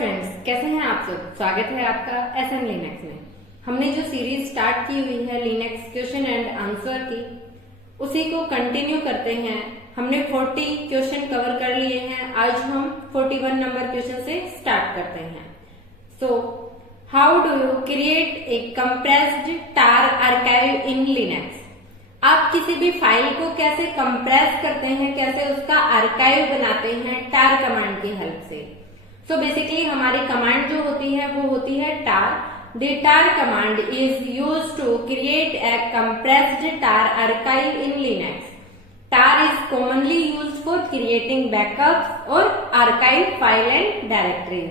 Friends, कैसे हैं आप सब। स्वागत है आपका एसएम लिनक्स में। हमने जो सीरीज स्टार्ट की हुई है लिनक्स क्वेश्चन एंड आंसर की, उसी को कंटिन्यू करते हैं। हमने 40 क्वेश्चन कवर कर लिए हैं। आज हम 41 नंबर क्वेश्चन से स्टार्ट करते हैं। So how do you create a compressed tar archive in Linux. आप किसी भी फाइल को कैसे कंप्रेस करते हैं, कैसे उसका आर्काइव बनाते हैं टार कमांड की हेल्प से। सो बेसिकली हमारी कमांड जो होती है वो होती है tar. The tar command is used to create a compressed tar archive in Linux. Tar is commonly used for creating backups और archive file and directories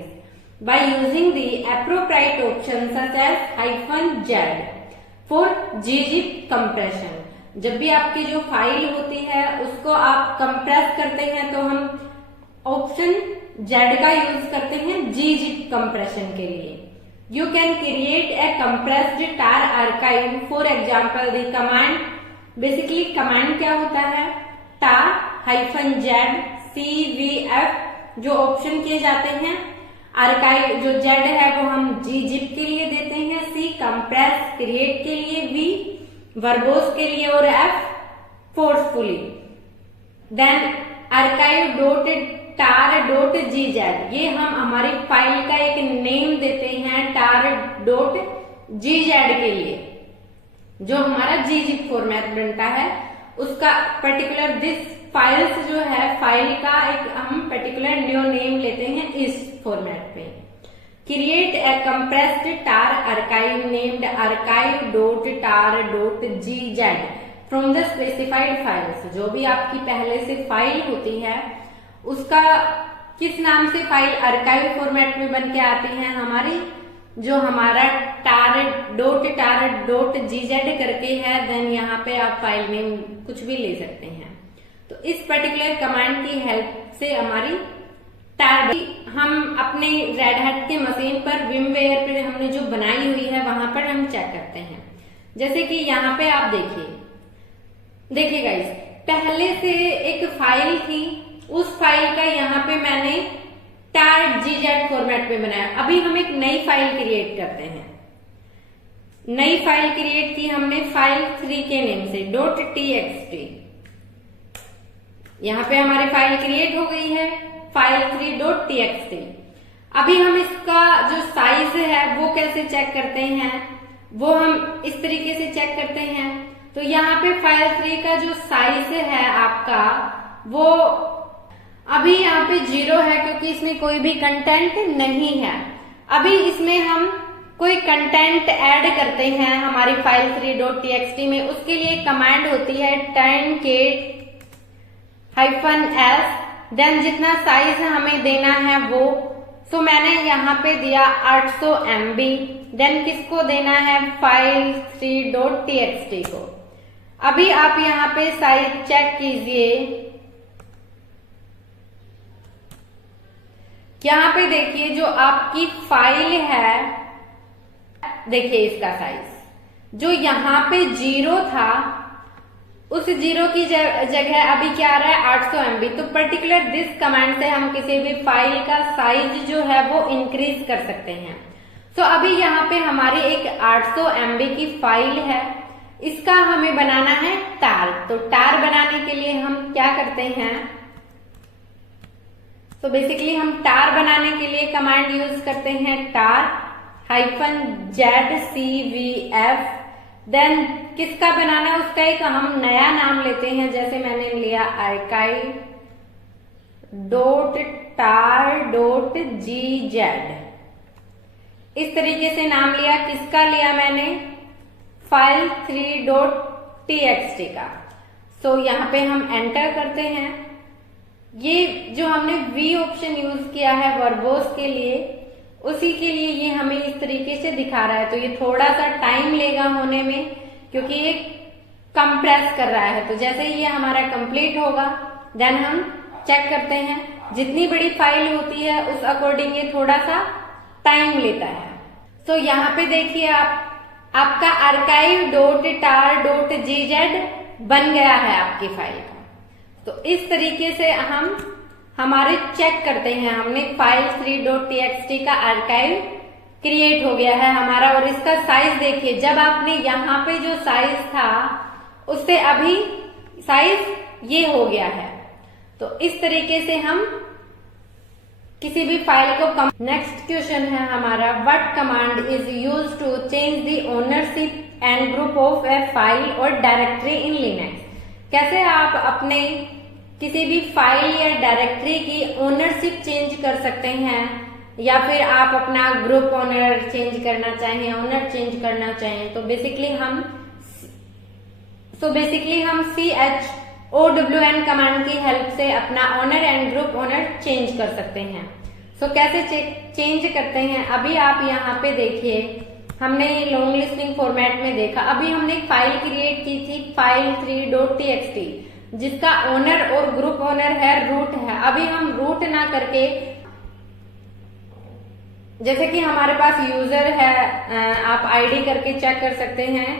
by using the appropriate option such as -z for gzip compression. जब भी आपकी जो file होती है उसको आप compress करते हैं तो हम ऑप्शन Z का यूज करते हैं gzip कंप्रेशन के लिए। You can create a compressed tar archive. For example the command, basically command क्या होता है, टार -z cvf जो ऑप्शन किए जाते हैं। आर्काइव जो Z है वो हम gzip के लिए देते हैं, C कंप्रेस क्रिएट के लिए, V वर्बोस के लिए और F forcefully. Then archive dot tar dot gz, ये हम हमारी फाइल का एक नेम देते हैं टार डॉट gz के लिए। जो हमारा gzip फॉर्मेट बनता है उसका पर्टिकुलर दिस फाइल्स जो है फाइल का एक हम पर्टिकुलर न्यू नेम लेते हैं इस फॉर्मेट पे। Create a compressed tar archive named archive dot tar dot gz from the specified files. जो भी आपकी पहले से फाइल होती है उसका किस नाम से फाइल आर्काइव फॉर्मेट में बन के आती है हमारी, जो हमारा टार डॉट gz करके है। देन यहाँ पे आप फाइल नेम कुछ भी ले सकते हैं। तो इस पर्टिकुलर कमांड की हेल्प से हमारी टार हम अपने रेड हैट के मशीन पर विमवेयर पे हमने जो बनाई हुई है वहां पर हम चेक करते हैं। जैसे कि यहाँ पे आप देखिए गाइस, पहले से एक फाइल थी, उस फाइल का यहाँ पे मैंने टार gz फॉर्मेट में बनाया। अभी हम एक नई फाइल क्रिएट करते हैं। नई फाइल क्रिएट की हमने फाइल 3 के नेम से .txt। यहाँ पे हमारी फाइल क्रिएट हो गई है फाइल 3.txt। अभी हम इसका जो साइज है वो कैसे चेक करते हैं, वो हम इस तरीके से चेक करते हैं। तो यहाँ पे फाइल 3 का जो साइज है आपका वो अभी यहाँ पे 0 है क्योंकि इसमें कोई भी कंटेंट नहीं है। अभी इसमें हम कोई कंटेंट ऐड करते हैं हमारी फाइल 3.txt में। उसके लिए कमांड होती है -s। देन जितना साइज हमें देना है वो, तो मैंने यहाँ पे दिया 800 MB। देन किसको देना है, फाइल 3.txt को। अभी आप यहाँ पे साइज चेक कीजिए। यहाँ पे देखिए जो आपकी फाइल है, देखिए इसका साइज जो यहाँ पे 0 था उस 0 की जगह अभी क्या आ रहा है 800 MB। तो पर्टिकुलर दिस कमांड से हम किसी भी फाइल का साइज जो है वो इंक्रीज कर सकते हैं। तो अभी यहाँ पे हमारी एक 800 MB की फाइल है, इसका हमें बनाना है टार। तो टार बनाने के लिए हम क्या करते हैं, तो बेसिकली हम टार बनाने के लिए कमांड यूज करते हैं टार -z cvf। देन किसका बनाना है उसका एक हम नया नाम लेते हैं। जैसे मैंने लिया archive dot tar dot gz, इस तरीके से नाम लिया। किसका लिया मैंने, फाइल 3.txt का। सो यहाँ पे हम एंटर करते हैं। ये जो हमने V ऑप्शन यूज किया है वर्बोस के लिए, उसी के लिए ये हमें इस तरीके से दिखा रहा है। तो ये थोड़ा सा टाइम लेगा होने में क्योंकि ये कंप्रेस कर रहा है। तो जैसे ही ये हमारा कंप्लीट होगा देन हम चेक करते हैं। जितनी बड़ी फाइल होती है उस अकॉर्डिंग ये थोड़ा सा टाइम लेता है। तो यहाँ पे देखिए आपका archive dot tar dot gz बन गया है आपकी फाइल का। तो इस तरीके से हमारे चेक करते हैं, हमने फाइल 3.txt का आर्काइव क्रिएट हो गया है हमारा, और इसका साइज देखिए, जब आपने यहाँ पे जो साइज था उससे अभी साइज ये हो गया है। तो इस तरीके से हम किसी भी फाइल को नेक्स्ट क्वेश्चन है हमारा, what command is use to change the ownership and group of a file और डायरेक्टरी इन लिनक्स। कैसे आप अपने किसी भी फाइल या डायरेक्टरी की ओनरशिप चेंज कर सकते हैं, या फिर आप अपना ग्रुप ओनर चेंज करना चाहें, ओनर चेंज करना चाहें। तो बेसिकली हम CHOWN कमांड की हेल्प से अपना owner and group owner change कर सकते हैं। कैसे चेंज करते हैं, अभी आप यहाँ पे देखिए, हमने लॉन्ग लिस्टिंग फॉर्मेट में देखा, अभी हमने एक फाइल क्रिएट की थी फाइल 3.txt, जिसका ओनर और ग्रुप ओनर है रूट है। अभी हम रूट ना करके, जैसे कि हमारे पास यूजर है, आप आईडी करके चेक कर सकते हैं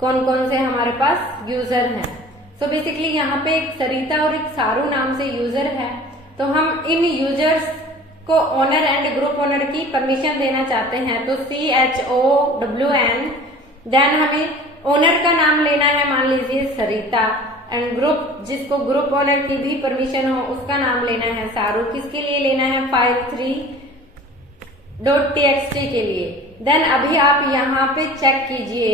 कौन कौन से हमारे पास यूजर हैं। बेसिकली यहाँ पे एक सरिता और एक सारू नाम से यूजर है, तो हम इन यूजर्स को ओनर एंड ग्रुप ओनर की परमिशन देना चाहते हैं। तो CHOWN, देन हमें ओनर का नाम लेना है, मान लीजिए सरिता, एंड ग्रुप, जिसको ग्रुप ओनर की भी परमिशन हो उसका नाम लेना है सारू। किसके लिए लेना है, फाइल 3.txt के लिए। देन अभी आप यहाँ पे चेक कीजिए,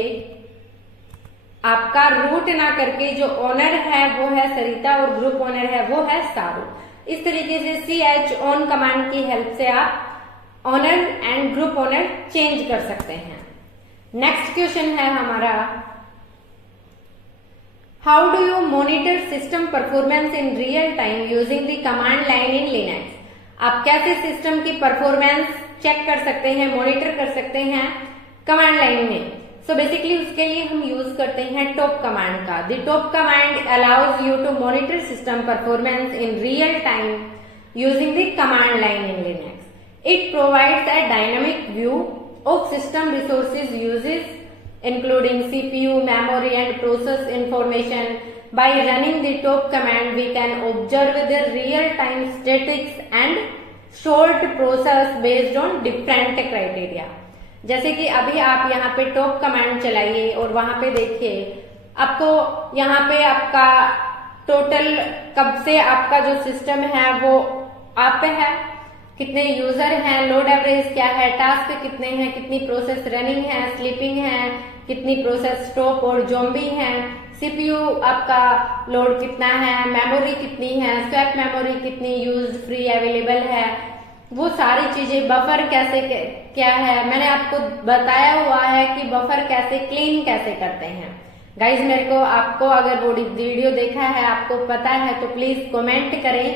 आपका रूट ना करके जो ओनर है वो है सरिता और ग्रुप ओनर है वो है सारू। इस तरीके से CHOWN कमांड की हेल्प से आप owner and group owner change कर सकते हैं। नेक्स्ट क्वेश्चन है हमारा, how do you monitor system performance in real time using the command line in Linux. आप कैसे सिस्टम की परफॉर्मेंस चेक कर सकते हैं, मॉनिटर कर सकते हैं कमांड लाइन में। बेसिकली उसके लिए हम यूज करते हैं टॉप कमांड का। The top command allows you to monitor system performance in real time using the command line in Linux. It provides a dynamic view of system resources uses including CPU, memory and process information. By running the top command, we can observe the real-time statistics and sort process based on different criteria. जैसे कि अभी आप यहाँ पे top command चलाइए और वहां पे देखिए, आपको यहाँ पे आपका टोटल कब से आपका जो सिस्टम है वो आप पे है, कितने यूजर हैं, लोड एवरेज क्या है, टास्क कितने हैं, कितनी प्रोसेस रनिंग है, स्लीपिंग है, कितनी प्रोसेस स्टॉप और ज़ॉम्बी है, सीपीयू आपका लोड कितना है, मेमोरी कितनी है, स्वैप मेमोरी कितनी यूज्ड फ्री अवेलेबल है, वो सारी चीजें, बफर कैसे क्या है, मैंने आपको बताया हुआ है कि बफर कैसे क्लीन कैसे करते हैं। गाइज मेरे को आपको अगर वो वीडियो देखा है, आपको पता है, तो प्लीज कमेंट करें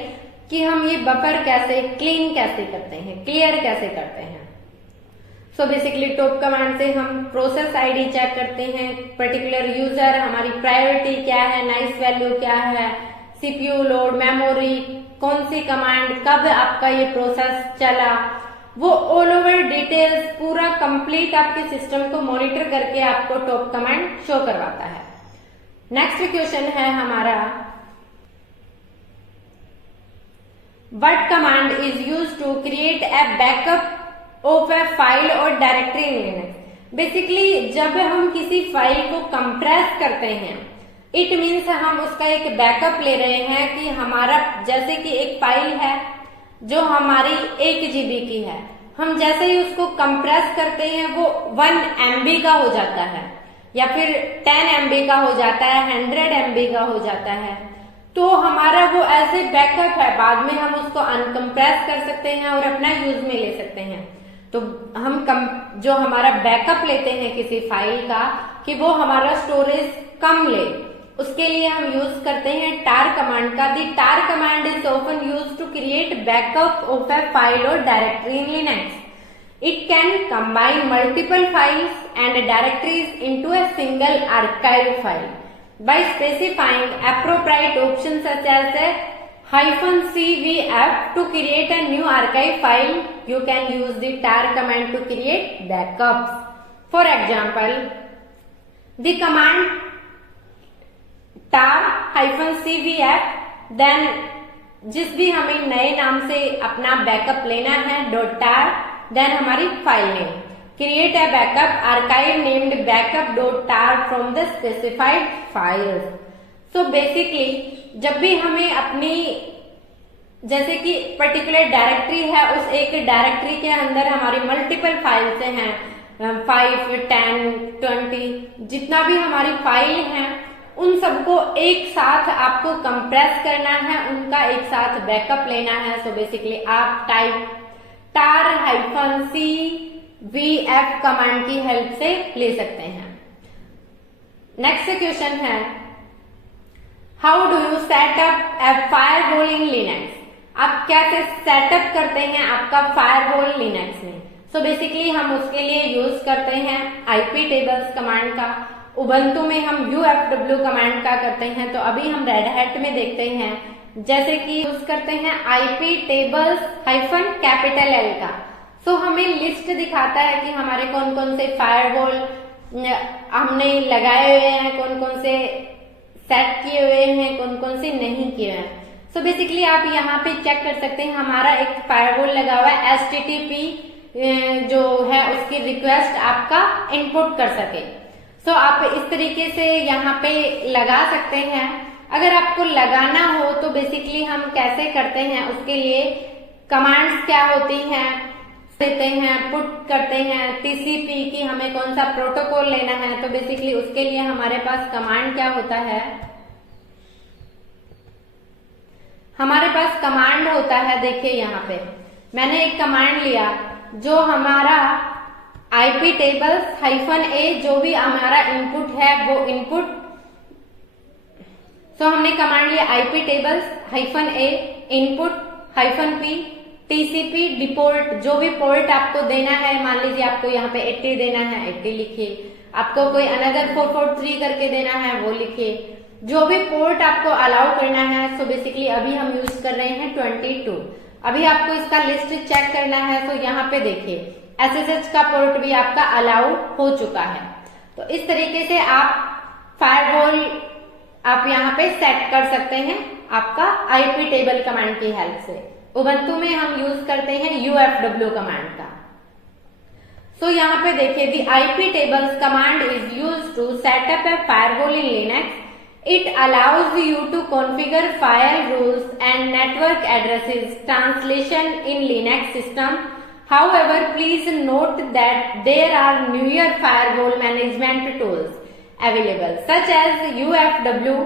कि हम ये बफर कैसे क्लीन कैसे करते हैं, क्लियर कैसे करते हैं। बेसिकली टॉप कमांड से हम प्रोसेस आईडी चेक करते हैं, पर्टिकुलर यूजर, हमारी प्रायोरिटी क्या है, नाइस वैल्यू क्या है, सीपीयू लोड, मेमोरी, कौन सी कमांड, कब आपका ये प्रोसेस चला, वो ऑल ओवर डिटेल्स पूरा कंप्लीट आपके सिस्टम को मॉनिटर करके आपको टॉप कमांड शो करवाता है। नेक्स्ट क्वेश्चन है हमारा, what command is use to create a backup of a file और डायरेक्टरी इन लिनक्स। बेसिकली जब हम किसी फाइल को कंप्रेस करते हैं, इट मीन्स हम उसका एक बैकअप ले रहे हैं कि हमारा, जैसे कि एक फाइल है जो हमारी 1 GB की है, हम जैसे ही उसको कंप्रेस करते हैं वो 1 MB का हो जाता है, या फिर 10 MB का हो जाता है, 100 MB का हो जाता है, तो हमारा वो ऐसे बैकअप है, बाद में हम उसको अनकम्प्रेस कर सकते हैं और अपना यूज में ले सकते हैं। तो हम जो हमारा बैकअप लेते हैं किसी फाइल का, कि वो हमारा स्टोरेज कम ले, उसके लिए हम यूज करते हैं tar कमांड का। The tar command is often use to create backup of a file और directory in Linux. It can combine multiple files and directories into a single archive file by specifying appropriate options such as a -cvf to create a new archive file. You can use the tar command to create backups. For example, the command tar -cvf, then जिस भी हमें नए नाम से अपना backup लेना है .tar, then हमारी file name, create a backup archive named backup.tar from the specified files. So basically जब भी हमें अपनी जैसे कि पर्टिकुलर डायरेक्टरी है, उस एक डायरेक्टरी के अंदर हमारी मल्टीपल फाइल्स हैं, 5, 10, 20 जितना भी हमारी फाइल है, उन सबको एक साथ आपको कंप्रेस करना है, उनका एक साथ बैकअप लेना है। सो बेसिकली आप टाइप tar-cvf कमांड की हेल्प से ले सकते हैं। नेक्स्ट क्वेश्चन है, how do you set up a firewall in Linux? आप कैसे सेटअप करते हैं आपका फायरवॉल लिनक्स में? सो बेसिकली हम उसके लिए यूज करते हैं iptables कमांड का, उबंटू में हम ufw कमांड का करते हैं। तो अभी हम रेड हैट में देखते हैं, जैसे कि यूज करते हैं iptables -L का। सो हमें लिस्ट दिखाता है कि हमारे कौन कौन से फायरवॉल हमने लगाए हुए हैं, कौन कौन से सेट किए हुए हैं, कौन कौन से नहीं किए हैं। सो बेसिकली आप यहाँ पे चेक कर सकते हैं, हमारा एक फायरवॉल लगा हुआ है, HTTP जो है उसकी रिक्वेस्ट आपका इनपुट कर सके। सो आप इस तरीके से यहाँ पे लगा सकते हैं। अगर आपको लगाना हो तो बेसिकली हम कैसे करते हैं, उसके लिए कमांड्स क्या होती हैं, देते हैं, पुट करते हैं TCP की हमें कौन सा प्रोटोकॉल लेना है। तो बेसिकली उसके लिए हमारे पास कमांड क्या होता है, हमारे पास कमांड होता है, देखिए यहाँ पे मैंने एक कमांड लिया जो हमारा iptables -A जो भी हमारा इनपुट है वो इनपुट। सो हमने कमांड लिया iptables -A input -P TCP deport, जो भी पोर्ट आपको देना है, मान लीजिए आपको यहाँ पे 80 देना है 80 लिखिए, आपको कोई अनदर 443 करके देना है वो लिखिए, जो भी पोर्ट आपको अलाउ करना है। सो बेसिकली अभी हम यूज कर रहे हैं 22। अभी आपको इसका लिस्ट चेक करना है, तो यहाँ पे देखिए SSH का पोर्ट भी आपका अलाउ हो चुका है। तो इस तरीके से आप फायरवॉल आप यहाँ पे सेट कर सकते हैं आपका iptable कमांड की हेल्प से। उबंटू में हम यूज करते हैं ufw कमांड का। सो यहाँ पे देखिए, the iptables command is used to set up a firewall in Linux. It allows you to configure file rules and network addresses translation in Linux system. However, please note that there are newer firewall management tools available, such as UFW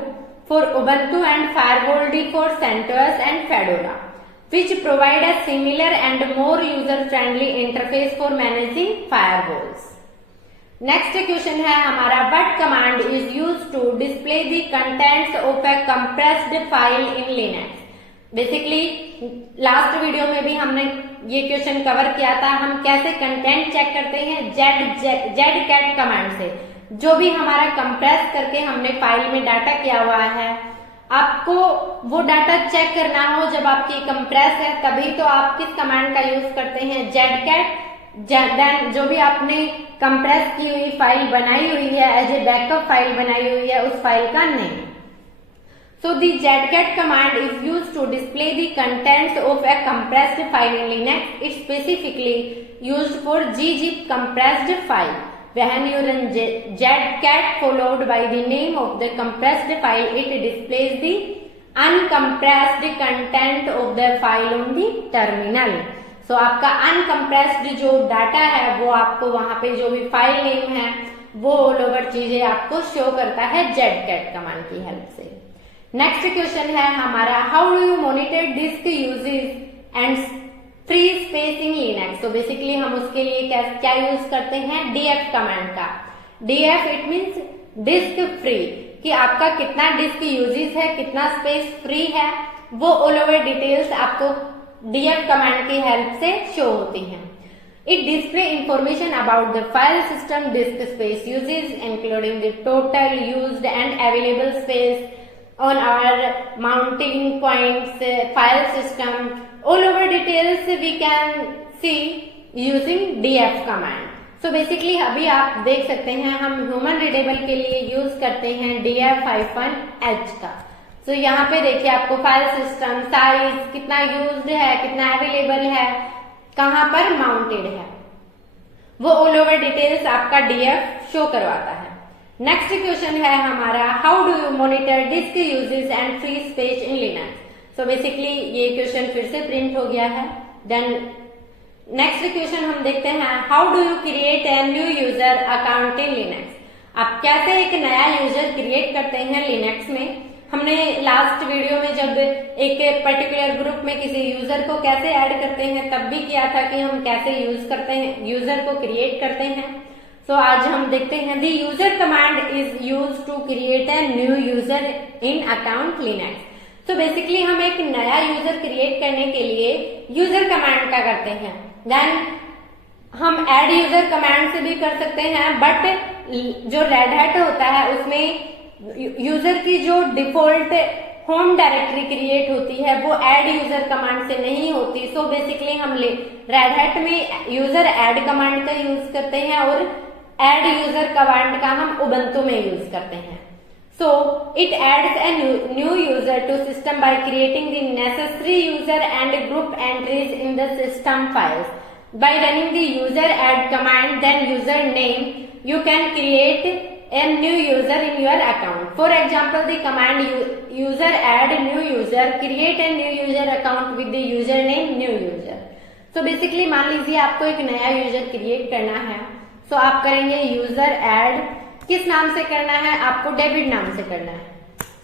for Ubuntu and FirewallD for CentOS and Fedora, which provide a similar and more user-friendly interface for managing firewalls. Next question है हमारा, what command is used to display the contents of a compressed file in Linux? Basically last video में भी हमने ये question cover किया था, हम कैसे कंटेंट चेक करते हैं zcat कमांड से। जो भी हमारा कंप्रेस करके हमने फाइल में डाटा किया हुआ है, आपको वो डाटा चेक करना हो जब आपकी कंप्रेस है, तभी तो आप किस कमांड का यूज करते हैं, zcat। देन जो भी आपने कंप्रेस की हुई फाइल बनाई हुई है, एज ए बैकअप फाइल बनाई हुई है, उस फाइल का name. So the zcat command is used to display the contents of a compressed file in Linux. It specifically used for gzip compressed file. When you run zcat followed by the name of the compressed file, it displays the uncompressed content of the file on the terminal. तो आपका uncompressed जो data है वो आपको वहां पे जो भी फाइल नेम है वो ऑल ओवर चीजें आपको शो करता है zcat कमांड की हेल्प से। नेक्स्ट क्वेश्चन है हमारा, how do you monitor disk usage and free space in Linux? तो बेसिकली हम उसके लिए क्या यूज करते हैं, df कमांड का। df it means disk free, कि आपका कितना डिस्क यूजेज है, कितना स्पेस फ्री है, वो ऑल ओवर डिटेल्स आपको df कमांड की हेल्प से शो होती हैं। It display information about the file system disk space uses, including the total used and available space on our mounting points, file system. All over details we can see using df command. So basically अभी आप देख सकते हैं हम human readable के लिए use करते हैं df-h का। सो यहाँ पे देखिए आपको फाइल सिस्टम, साइज, कितना यूज्ड है, कितना अवेलेबल है, कहाँ पर माउंटेड है, वो ऑल ओवर डिटेल्स आपका डीएफ शो करवाता है। नेक्स्ट क्वेश्चन है हमारा, how do you monitor disk usage and free space in Linux. So basically ये क्वेश्चन फिर से प्रिंट हो गया है। देन नेक्स्ट क्वेश्चन हम देखते हैं, how do you create a new user account in Linux. आप कैसे एक नया यूजर क्रिएट करते हैं लिनक्स में। हमने लास्ट वीडियो में जब एक पर्टिकुलर ग्रुप में किसी यूजर को कैसे ऐड करते हैं तब भी किया था कि हम कैसे यूज करते हैं, यूजर को क्रिएट करते हैं। सो आज हम देखते हैं, the user command is use to create a new user in account Linux. तो बेसिकली हम एक नया यूजर क्रिएट करने के लिए यूजर कमांड का करते हैं। देन हम ऐड यूजर कमांड से भी कर सकते हैं, बट जो रेड हैट होता है उसमें यूजर की जो डिफॉल्ट होम डायरेक्टरी क्रिएट होती है वो ऐड यूजर कमांड से नहीं होती। सो बेसिकली हम रेड हैट में यूजर ऐड कमांड का यूज करते हैं और ऐड यूजर कमांड का हम उबंटू में यूज करते हैं। So it adds a new user to system by creating the necessary user and group entries in the system files by running the user add command, then user name, you can create a new user in your account. For example, the command user add new user create a new user account with the username new user. So basically मान लीजिए आपको एक नया user create करना है, so आप करेंगे user add, किस नाम से करना है, आपको डेविड नाम से करना है।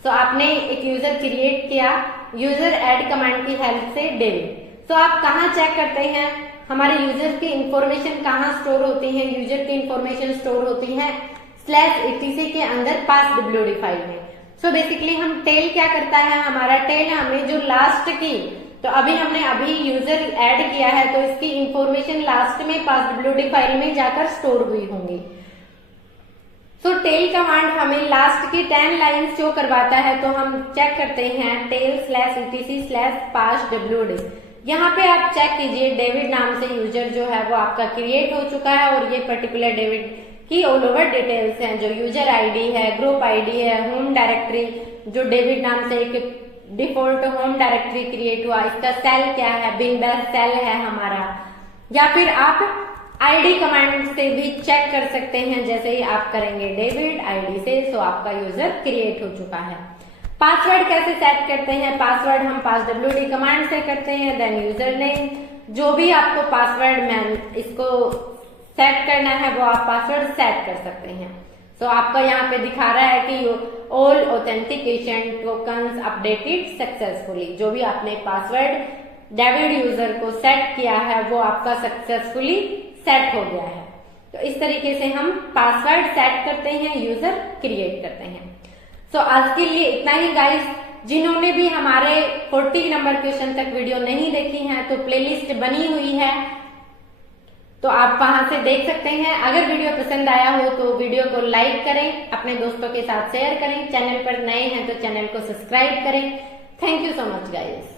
so आपने एक यूजर क्रिएट किया यूजर ऐड कमांड की हेल्प से डेविड। so आप कहाँ चेक करते हैं हमारे यूजर की इंफॉर्मेशन कहाँ स्टोर होती है, यूजर की इंफॉर्मेशन स्टोर होती है /etc के अंदर passwd फाइल में। सो बेसिकली हम टेल क्या करता है, हमारा टेल हमें जो लास्ट की, तो हमने यूजर ऐड किया है तो इसकी इंफॉर्मेशन लास्ट में passwd फाइल में जाकर स्टोर हुई होंगी। सो टेल कमांड हमें लास्ट की 10 लाइन शो करवाता है, तो हम चेक करते हैं टेल/etc/passwd। यहाँ पे आप चेक कीजिए डेविड नाम से यूजर जो है वो आपका क्रिएट हो चुका है और ये पर्टिकुलर डेविड की ऑल ओवर डिटेल्स हैं, जो यूजर आईडी है, ग्रुप आईडी है, होम डायरेक्टरी, जो डेविड नाम से एक डिफॉल्ट होम डायरेक्टरी क्रिएट हुआ, इसका सेल क्या है, बिन बैश सेल है हमारा। या फिर आप आईडी कमांड से भी चेक कर सकते हैं, जैसे ही आप करेंगे डेविड आईडी से, सो आपका यूजर क्रिएट हो चुका है। पासवर्ड कैसे सेट करते हैं, पासवर्ड हम passwd कमांड से करते हैं। देन यूजर नेम, जो भी आपको पासवर्ड इसको सेट करना है वो आप पासवर्ड सेट कर सकते हैं। सो आपका यहाँ पे दिखा रहा है कि all authentication tokens updated successfully. जो भी आपने पासवर्ड डेविड यूजर को सेट किया है वो आपका सक्सेसफुली सेट हो गया है। तो इस तरीके से हम पासवर्ड सेट करते हैं, यूजर क्रिएट करते हैं। सो आज के लिए इतना ही गाइस। जिन्होंने भी हमारे 40 नंबर क्वेश्चन तक वीडियो नहीं देखी हैं तो प्लेलिस्ट बनी हुई है, तो आप वहां से देख सकते हैं। अगर वीडियो पसंद आया हो तो वीडियो को लाइक करें, अपने दोस्तों के साथ शेयर करें, चैनल पर नए हैं तो चैनल को सब्सक्राइब करें। Thank you so much guys.